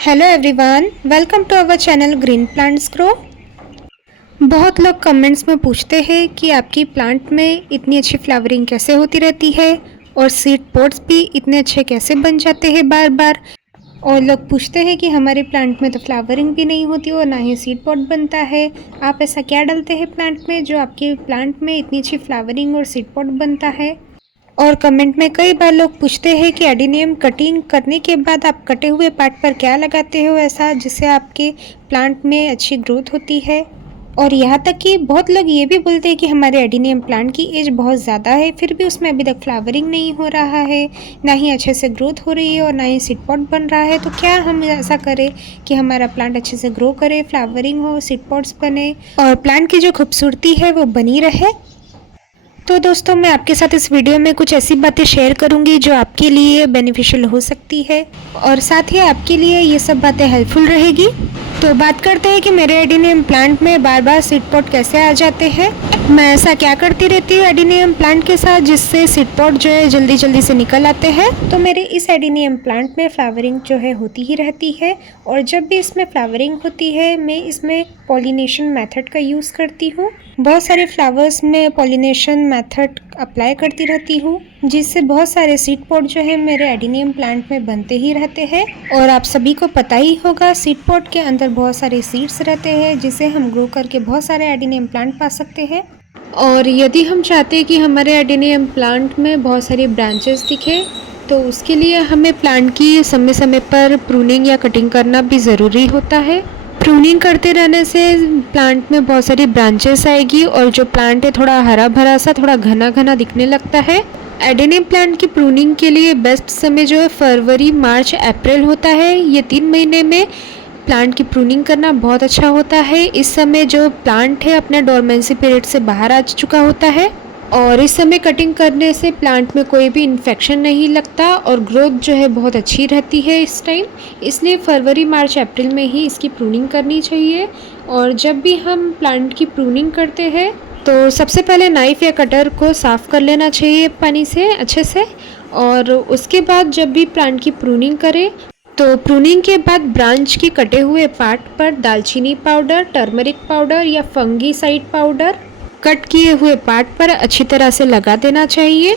Hello everyone, welcome to our channel green plants grow. बहुत लोग comments में पूछते हैं कि आपकी प्लांट में इतनी अच्छी फ्लावरिंग कैसे होती रहती है और सीड पॉट्स भी इतने अच्छे कैसे बन जाते हैं बार बार। और लोग पूछते हैं कि हमारे प्लांट में तो फ्लावरिंग भी नहीं होती और ना ही सीड पॉट बनता है। आप ऐसा क्या डालते हैं प्लांट में जो आपके प्लांट में इतनी अच्छी फ्लावरिंग और सीड पॉट बनता है। और कमेंट में कई बार लोग पूछते हैं कि एडेनियम कटिंग करने के बाद आप कटे हुए पार्ट पर क्या लगाते हो ऐसा जिससे आपके प्लांट में अच्छी ग्रोथ होती है। और यहाँ तक कि बहुत लोग ये भी बोलते हैं कि हमारे एडेनियम प्लांट की एज बहुत ज़्यादा है, फिर भी उसमें अभी तक फ्लावरिंग नहीं हो रहा है, ना ही अच्छे से ग्रोथ हो रही है और ना ही सीड पॉट बन रहा है। तो क्या हम ऐसा करें कि हमारा प्लांट अच्छे से ग्रो करे, फ्लावरिंग हो, सीड पॉट्स बने और प्लांट की जो खूबसूरती है वो बनी रहे। तो दोस्तों, मैं आपके साथ इस वीडियो में कुछ ऐसी बातें शेयर करूंगी जो आपके लिए बेनिफिशियल हो सकती है और साथ ही आपके लिए ये सब बातें हेल्पफुल रहेगी। तो बात करते हैं कि मेरे एडेनियम प्लांट में बार बार सीड पॉट कैसे आ जाते हैं। मैं ऐसा क्या करती रहती हूँ एडेनियम प्लांट के साथ जिससे सीड पॉट जो है जल्दी जल्दी से निकल आते हैं। तो मेरे इस एडेनियम प्लांट में फ्लावरिंग जो है होती ही रहती है और जब भी इसमें फ्लावरिंग होती है मैं इसमें पॉलिनेशन मेथड का यूज़ करती हूँ। बहुत सारे फ्लावर्स में पॉलिनेशन मेथड अप्लाई करती रहती हूँ जिससे बहुत सारे सीड पॉट जो है मेरे एडेनियम प्लांट में बनते ही रहते हैं। और आप सभी को पता ही होगा सीड पॉट के अंदर बहुत सारे सीड्स रहते हैं जिसे हम ग्रो करके बहुत सारे एडेनियम प्लांट पा सकते हैं। और यदि हम चाहते हैं कि हमारे एडेनियम प्लांट में बहुत सारी ब्रांचेस दिखे तो उसके लिए हमें प्लांट की समय समय पर प्रूनिंग या कटिंग करना भी ज़रूरी होता है। प्रूनिंग करते रहने से प्लांट में बहुत सारी ब्रांचेस आएगी और जो प्लांट है थोड़ा हरा भरा सा, थोड़ा घना घना दिखने लगता है। एडेनियम प्लांट की प्रूनिंग के लिए बेस्ट समय जो है फरवरी, मार्च, अप्रैल होता है। ये 3 महीने में प्लांट की प्रूनिंग करना बहुत अच्छा होता है। इस समय जो प्लांट है अपने डोरमेंसी पीरियड से बाहर आ चुका होता है और इस समय कटिंग करने से प्लांट में कोई भी इन्फेक्शन नहीं लगता और ग्रोथ जो है बहुत अच्छी रहती है इस टाइम। इसलिए फरवरी, मार्च, अप्रैल में ही इसकी प्रूनिंग करनी चाहिए। और जब भी हम प्लांट की प्रूनिंग करते हैं तो सबसे पहले नाइफ़ या कटर को साफ़ कर लेना चाहिए पानी से अच्छे से। और उसके बाद जब भी प्लांट की प्रूनिंग करें तो प्रूनिंग के बाद ब्रांच के कटे हुए पार्ट पर दालचीनी पाउडर, टर्मरिक पाउडर या फंगीसाइड पाउडर कट किए हुए पार्ट पर अच्छी तरह से लगा देना चाहिए।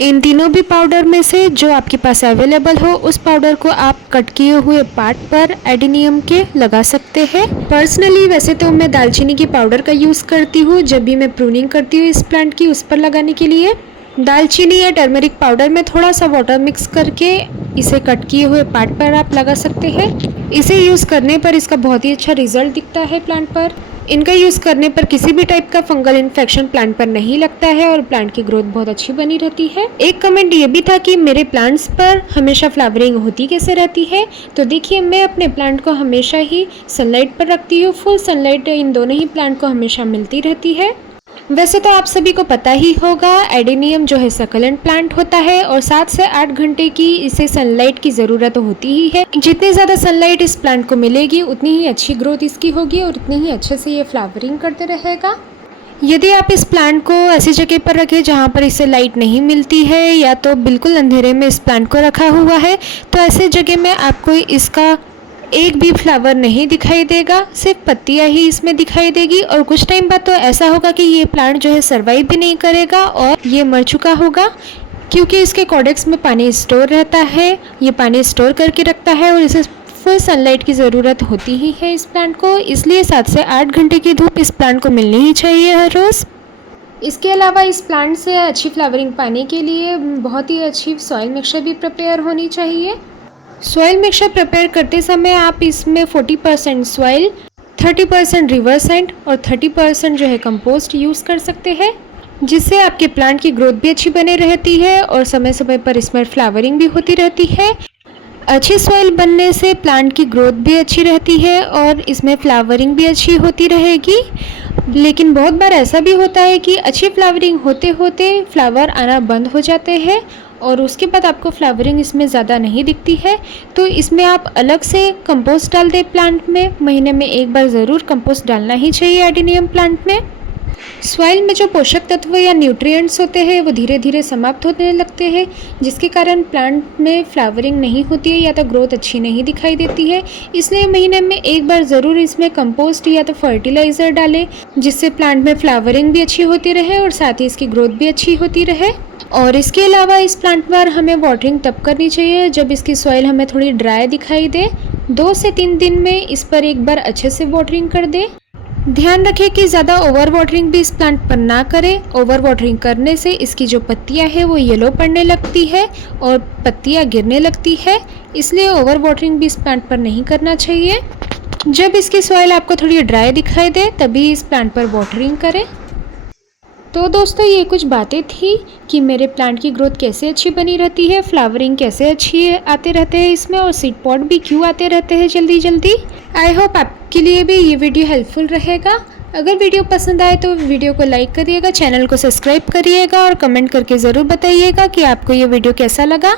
इन तीनों भी पाउडर में से जो आपके पास अवेलेबल हो उस पाउडर को आप कट किए हुए पार्ट पर एडेनियम के लगा सकते हैं। पर्सनली वैसे तो मैं दालचीनी की पाउडर का यूज़ करती हूँ जब भी मैं प्रूनिंग करती हूँ इस प्लांट की उस पर लगाने के लिए। दालचीनी या टर्मरिक पाउडर में थोड़ा सा वाटर मिक्स करके इसे कट किए हुए पार्ट पर आप लगा सकते हैं। इसे यूज़ करने पर इसका बहुत ही अच्छा रिजल्ट दिखता है प्लांट पर। इनका यूज़ करने पर किसी भी टाइप का फंगल इन्फेक्शन प्लांट पर नहीं लगता है और प्लांट की ग्रोथ बहुत अच्छी बनी रहती है। एक कमेंट ये भी था कि मेरे प्लांट्स पर हमेशा फ्लावरिंग होती कैसे रहती है। तो देखिए, मैं अपने प्लांट को हमेशा ही सनलाइट पर रखती हूँ। फुल सनलाइट इन दोनों ही प्लांट को हमेशा मिलती रहती है। वैसे तो आप सभी को पता ही होगा एडेनियम जो है सकलेंट प्लांट होता है और 7 से 8 घंटे की इसे सनलाइट की ज़रूरत होती ही है। जितनी ज़्यादा सनलाइट इस प्लांट को मिलेगी उतनी ही अच्छी ग्रोथ इसकी होगी और उतनी ही अच्छे से ये फ्लावरिंग करते रहेगा। यदि आप इस प्लांट को ऐसी जगह पर रखें जहाँ पर इसे लाइट नहीं मिलती है या तो बिल्कुल अंधेरे में इस प्लांट को रखा हुआ है तो ऐसे जगह में आपको इसका एक भी फ्लावर नहीं दिखाई देगा, सिर्फ पत्तियां ही इसमें दिखाई देगी। और कुछ टाइम बाद तो ऐसा होगा कि ये प्लांट जो है सरवाइव भी नहीं करेगा और ये मर चुका होगा क्योंकि इसके कॉडेक्स में पानी स्टोर रहता है। ये पानी स्टोर करके रखता है और इसे फुल सनलाइट की ज़रूरत होती ही है इस प्लांट को। इसलिए 7 से 8 घंटे की धूप इस प्लांट को मिलनी ही चाहिए हर रोज़। इसके अलावा इस प्लांट से अच्छी फ्लावरिंग पाने के लिए बहुत ही अच्छी सॉइल मिक्सचर भी प्रिपेयर होनी चाहिए। सॉइल मिक्सचर प्रिपेयर करते समय आप इसमें 40% सॉइल, 30% रिवर सैंड और 30% जो है कंपोस्ट यूज़ कर सकते हैं जिससे आपके प्लांट की ग्रोथ भी अच्छी बनी रहती है और समय समय पर इसमें फ्लावरिंग भी होती रहती है। अच्छी सॉइल बनने से प्लांट की ग्रोथ भी अच्छी रहती है और इसमें फ्लावरिंग भी अच्छी होती रहेगी। लेकिन बहुत बार ऐसा भी होता है कि अच्छी फ्लावरिंग होते होते फ्लावर आना बंद हो जाते हैं और उसके बाद आपको फ्लावरिंग इसमें ज़्यादा नहीं दिखती है। तो इसमें आप अलग से कंपोस्ट डाल दें प्लांट में। महीने में एक बार ज़रूर कंपोस्ट डालना ही चाहिए एडेनियम प्लांट में। सॉइल में जो पोषक तत्व या न्यूट्रिएंट्स होते हैं वो धीरे धीरे समाप्त होने लगते हैं, जिसके कारण प्लांट में फ्लावरिंग नहीं होती है या तो ग्रोथ अच्छी नहीं दिखाई देती है। इसलिए महीने में एक बार ज़रूर इसमें कंपोस्ट या तो फर्टिलाइज़र डालें, जिससे प्लांट में फ्लावरिंग भी अच्छी होती रहे और साथ ही इसकी ग्रोथ भी अच्छी होती रहे। और इसके अलावा इस प्लांट पर हमें वाटरिंग तब करनी चाहिए जब इसकी सॉइल हमें थोड़ी ड्राई दिखाई दे। 2 से 3 दिन में इस पर एक बार अच्छे से वाटरिंग कर दें। ध्यान रखें कि ज़्यादा ओवर वाटरिंग भी इस प्लांट पर ना करें। ओवर वाटरिंग करने से इसकी जो पत्तियां हैं वो येलो पड़ने लगती है और पत्तियां गिरने लगती है, इसलिए ओवर वाटरिंग भी इस प्लांट पर नहीं करना चाहिए। जब इसकी सॉइल आपको थोड़ी ड्राई दिखाई दे तभी इस प्लांट पर वाटरिंग करें। तो दोस्तों ये कुछ बातें थी कि मेरे प्लांट की ग्रोथ कैसे अच्छी बनी रहती है, फ्लावरिंग कैसे अच्छी आते रहते हैं इसमें, और सीड पॉट भी क्यों आते रहते हैं जल्दी जल्दी। आई होप आपके लिए भी ये वीडियो हेल्पफुल रहेगा। अगर वीडियो पसंद आए तो वीडियो को लाइक करिएगा, चैनल को सब्सक्राइब करिएगा और कमेंट करके ज़रूर बताइएगा कि आपको ये वीडियो कैसा लगा।